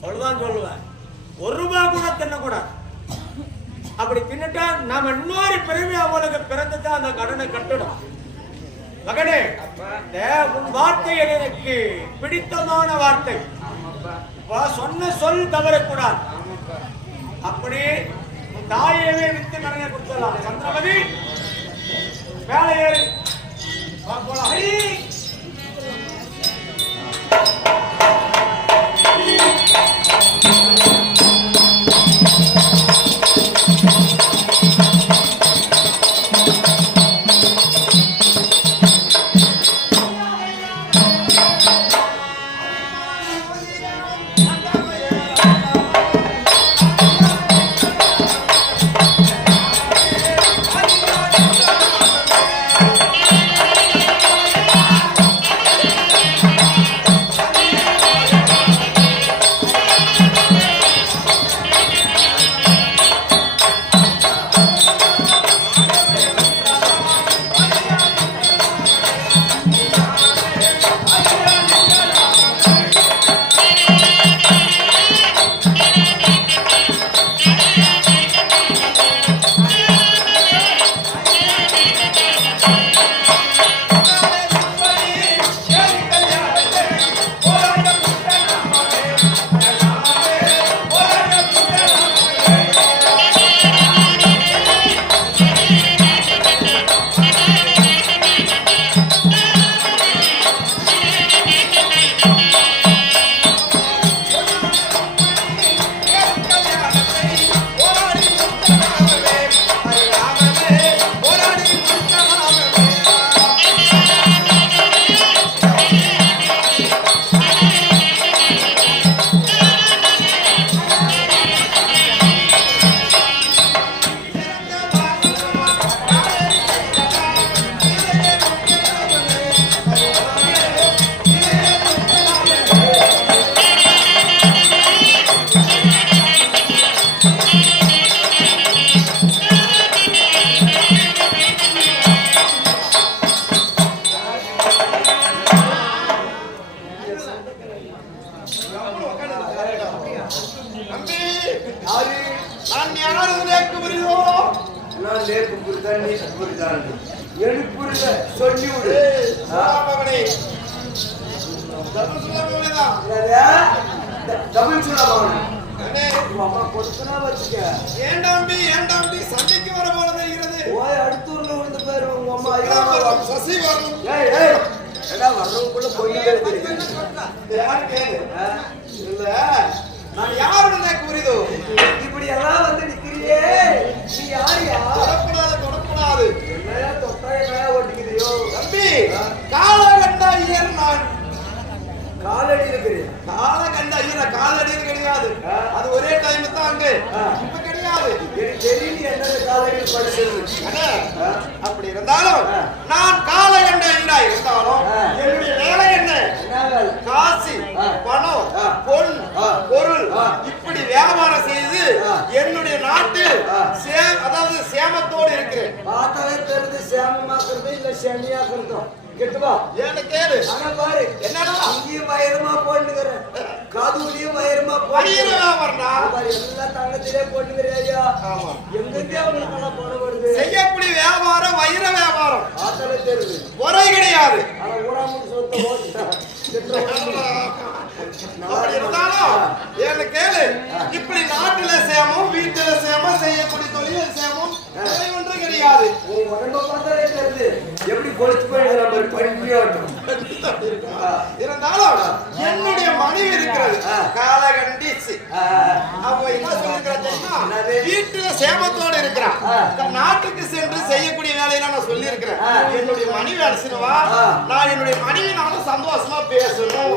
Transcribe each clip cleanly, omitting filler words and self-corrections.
சொல்லுதான் சொல்லுவேன். ஒரு ரூபாய் கூட தின்னக்கூடாது. அப்படி தின்னுட்டா நாம இன்னொரு பிறவி அவளுக்கு பிறந்துதான் அந்த கடனை கட்டணும். மகனே, உன் வார்த்தை எனக்கு பிடித்தமான வார்த்தை. சொன்ன சொல் தவறக்கூடாது. அப்படி தாயவே வித்து கடனை கொடுத்துடலாம். சந்திரமதி வேலை ஏறி போலாம். சண்டைக்கு வர போல தெரிகிறது. அடுத்தூர்ல விழுந்து பேரு உங்க அம்மா சசி வரும். வர்றவங்களுக்குள்ள போயிட்டே இல்ல நான் யாருன்னு புரியுதோ. இப்படி எல்லாம் வந்து நிக்கிறியே, நீ யாரியா? தொடக்கூடாது என்ன தொட்டாய ஓட்டிக்கிறியோ தம்பி? காலகண்ட ஐயர் நான். காலடி இருக்கிறேன். காலகண்ட ஐயர் காலடி கிடையாது, அது ஒரே டைம் தான் அங்க. இப்ப கிடையாது. எனக்கு தெரியும் என்ன காலடியில் படிச்சது. அப்படி இருந்தாலும் நான் காலகண்ட ஐயரா இருந்தாலும் என்னுடைய வேலை என்ன? காசு, பணம், பொன், பொருள் இப்படி வியாபாரம் செய்து என்னுடைய நாட்டில் அதாவது சேமத்தோடு இருக்கிறேன். பார்த்தாலே தெரிஞ்சு சேமமாக்குறது இல்ல சென்னியாக்குறதும் கெட்டுவா ஏன்னு கேளு. ஆனா பாரு என்னடா அங்கேயும் வயிறுமா போட்டுக்கிறேன், காதூலியும் வயிறுமா போட்டுக்கிறா. எல்லாம் தங்கத்திலே போட்டுக்கிறேன் ஐயா. ஆமா, எங்கிட்டே அவங்களுக்கு எல்லாம் பணம் வருது. செய்யக்கூடிய வியாபாரம் வைர வியாபாரம். பார்த்தாலே தெரியுது, முறை கிடையாது. ஆனா ஊராமுக்கு சொத்தை போட்டு ஏன்னு கேளு. இப்படி நாட்டுல சேமம், வீட்டுல சேமம், செய்யக்கூடிய தொழில் சேமம் ஒன்றும் கிடையாது. உடம்பு பார்த்தாலே தெரியுது எப்படி கொளிச்சு போயிடுற மாதிரி படிப்பியாட்டும். இருந்தாலும் என்னுடைய மனைவி இருக்கிறது காலகண்டிச்சு. அப்ப என்ன சொல்லிருக்கிறா? வீட்டுல சேமத்தோடு இருக்கிறான், நாட்டுக்கு சென்று செய்யக்கூடிய வேலையெல்லாம் நான் சொல்லி இருக்கிறேன். என்னுடைய மனைவி அடிச்சுடுவா, நான் என்னுடைய மனைவி நானும் சந்தோஷமா பேசணும்.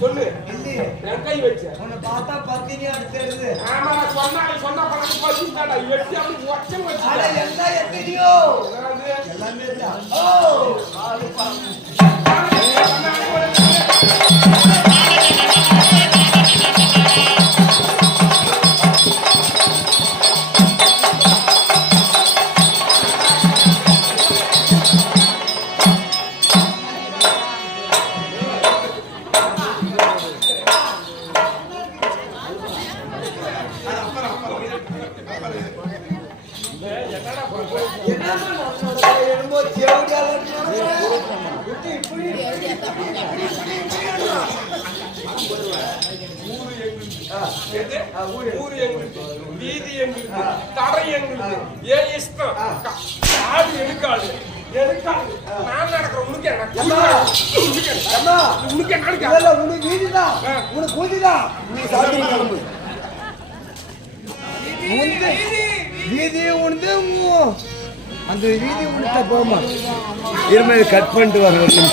சொல்லு இல்லையே என் கை வச்ச உன்னை பார்த்தா பத்தினி அடுத்தது ஆமா சொன்னா பணம் பசிட்டாடா எட்டி அப்படி ஒச்சம் ஆனா வச்சு எங்க எத்தனையோ எல்லாமே தான் ஓ என்னமோ தேவையான ஊரு எங்களுக்கு வீதி எங்களுக்கு தடை எங்களுக்கு ஏன் இஷ்டம் ஆடு எடுக்காது நான் நடக்கிறேன் உனக்கு என்ன உனக்கு வீதிதான் உனக்கு கூதிதான் நீ சாப்பிட்டு கிளம்பு வீதி உண்டு அந்த வீதி உண்டு போமா இருமை கட் பண்ணிட்டு வர ஒரு நிமிஷம்